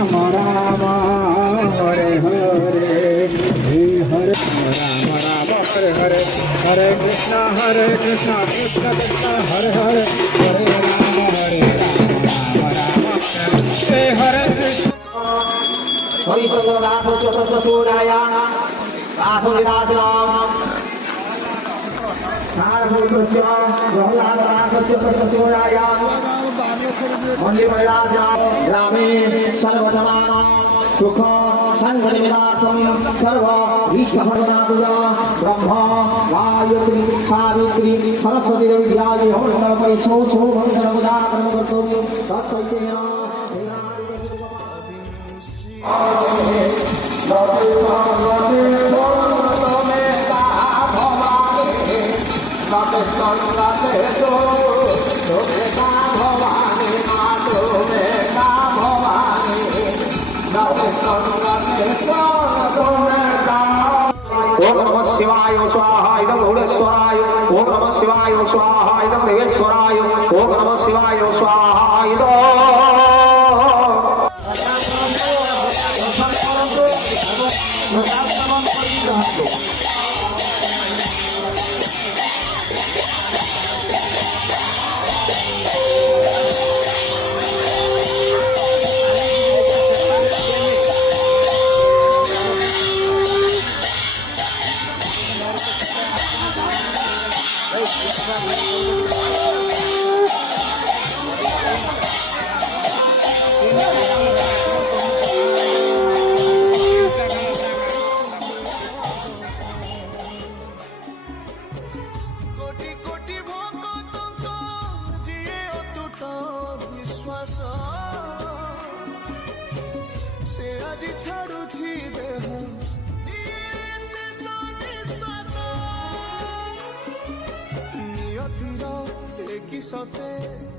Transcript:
राम राम हरे हरे हरे राम राम हरे हरे हरे कृष्ण कृष्ण कृष्ण हरे हरे हरे राम राम हरे हरे कृष्ण हरिचंद्र दास सूराया दास राम ग्रामे सर्वजनानां सुख संघनिमिनार्थं सर्व विश्वभगवानुजा ब्रह्मा गायत्री सावित्री सरस्वती विद्यादि होमगणपति सौ मंगलमुदा कर्मकर्तव्यं तत्सवितेन ओम नमः शिवाय स्वाहा इदं भूलेश्वराय ओम नमः शिवाय स्वाहा इदं देवेश्वराय ओम नमः शिवाय स्वाहा इदं छाड़ुछि देह नियतिर एक सते